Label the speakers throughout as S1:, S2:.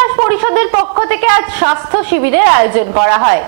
S1: বিকাশ পরিষদের পক্ষ থেকে আজ স্বাস্থ্য শিবিরের আয়োজন করা হয়।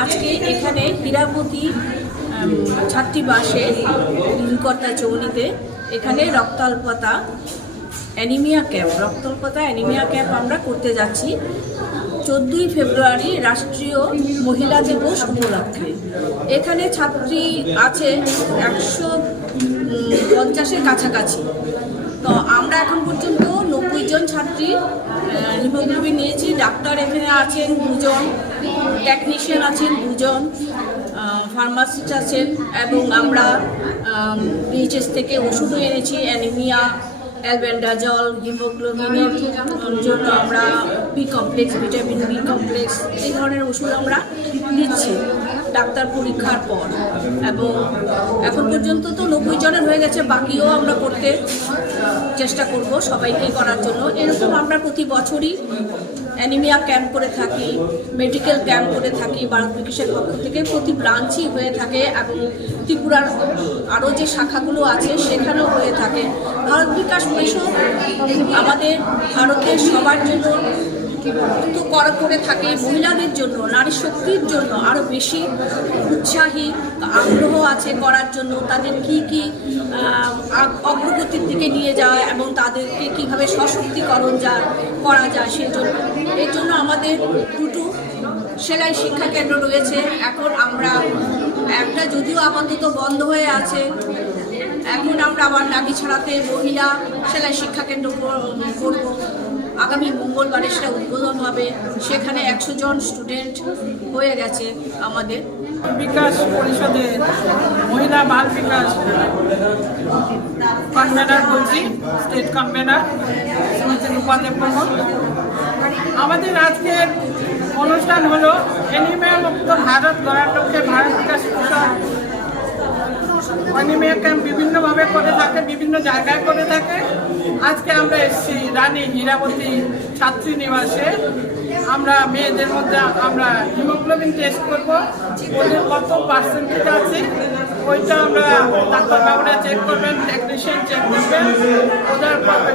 S2: আজকে এখানে হীরাবতী উম, ছাত্রীবাসে নীলকর্তা চৌনিতে এখানে রক্তাল্পতা অ্যানিমিয়া ক্যাম্প রক্তাল্পতা অ্যানিমিয়া ক্যাম্প আমরা করতে যাচ্ছি। চোদ্দোই ফেব্রুয়ারি রাষ্ট্রীয় মহিলা দিবস উপলক্ষে। এখানে ছাত্রী আছে একশো পঞ্চাশের কাছাকাছি। তো আমরা এখন পর্যন্ত জন ছাত্রী হিমোগ্লোবিন নিয়েছি, ডাক্তার এখানে আছেন দুজন টেকনিশিয়ান আছেন দুজন ফার্মাসিস্ট আছেন এবং আমরা বিএইচএস থেকে ওষুধও এনেছি অ্যানিমিয়া অ্যালবেন্ডাজল হিমোগ্লোবিনের জন্য আমরা B complex vitamin B complex এই ধরনের ওষুধ আমরা দিচ্ছি ডাক্তার পরীক্ষার পর। এবং এখন পর্যন্ত তো নব্বই জনের হয়ে গেছে, বাকিও আমরা করতে চেষ্টা করব সবাইকে করার জন্য। এরকম আমরা প্রতি বছরই অ্যানিমিয়া ক্যাম্প করে থাকি মেডিকেল ক্যাম্প করে থাকি, ভারত বিকাশের পক্ষ থেকে। প্রতি ব্রাঞ্চই হয়ে থাকে এবং ত্রিপুরার আরও যে শাখাগুলো আছে, সেখানেও হয়ে থাকে। ভারত বিকাশ পরিষদ আমাদের ভারতের সবার জন্য তো করা করে থাকে মহিলাদের জন্য, নারী শক্তির জন্য আরও বেশি উৎসাহী আগ্রহ আছে করার জন্য? তাদের কি কি অগ্রগতির দিকে নিয়ে যাওয়া এবং তাদেরকে কীভাবে সশক্তিকরণ যা করা যায় সেই জন্য? এর জন্য আমাদের দুটো সেলাই শিক্ষা কেন্দ্র রয়েছে। এখন আমরা, একটা যদিও আপাতত বন্ধ হয়ে আছে, এখন আমরা আবার নাগিছড়াতে মহিলা সেলাই শিক্ষা কেন্দ্র করব। আগামী মঙ্গলবারে সেটা উদ্বোধন হবে। সেখানে একশো জন স্টুডেন্ট হয়ে গেছে আমাদের।
S3: বিকাশ পরিষদের মহিলা বাল বিকাশ কনভেনার বলছি স্টেট কনভেনার শ্রীমতী রূপাদেব আমাদের আজকের অনুষ্ঠান হলো এনিমিয়া মুক্ত ভারত গড়ার লক্ষ্যে ভারত বিকাশ পরিষদ অনিমিয়া ক্যাম্প বিভিন্নভাবে করে থাকে, বিভিন্ন জায়গায় করে থাকে। আজকে আমরা এসেছি রানী হীরাবতী ছাত্রী নিবাসে। আমরা মেয়েদের মধ্যে আমরা হিমোগ্লোবিন টেস্ট করব। ওদের কত পার্সেন্টেজ আছে, ওইটা আমরা ডাক্তার বাবুরা চেক করবেন টেকনিশিয়ান চেক করবেন। ওদের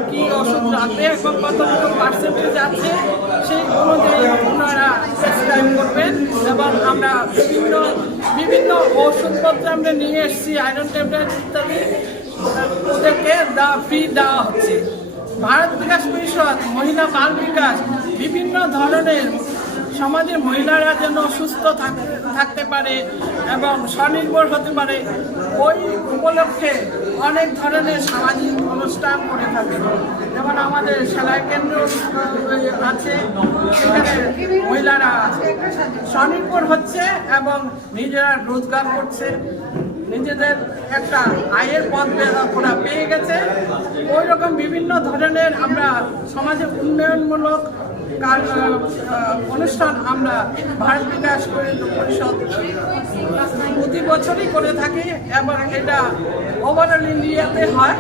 S3: কি ওষুধ লাগবে এবং কত কত পার্সেন্টেজ আছে, সেই অনুযায়ী এবং আমরা বিভিন্ন বিভিন্ন ওষুধপত্র আমরা নিয়ে এসেছি আয়রন ট্যাবলেট ইত্যাদি। ওদেরকে দেওয়া ফ্রি দেওয়া হচ্ছে। ভারত বিকাশ পরিষদ, মহিলা বাল বিকাশ, বিভিন্ন ধরনের সমাজের মহিলারা যেন সুস্থ থাক- থাকতে পারে এবং স্বনির্ভর হতে পারে, ওই উপলক্ষে অনেক ধরনের সামাজিক অনুষ্ঠান করে থাকে। যেমন আমাদের সেলাই কেন্দ্র আছে, সেখানে মহিলারা স্বনির্ভর হচ্ছে এবং নিজেরা রোজগার করছে। নিজেদের একটা আয়ের পথ করা পেয়ে গেছে। ওই রকম বিভিন্ন ধরনের আমরা সমাজে উন্নয়নমূলক অনুষ্ঠান আমরা ভারত বিকাশ পরিষদ প্রতি বছরই করে থাকি এবং এটা ওভারঅল ইন্ডিয়াতে হয়।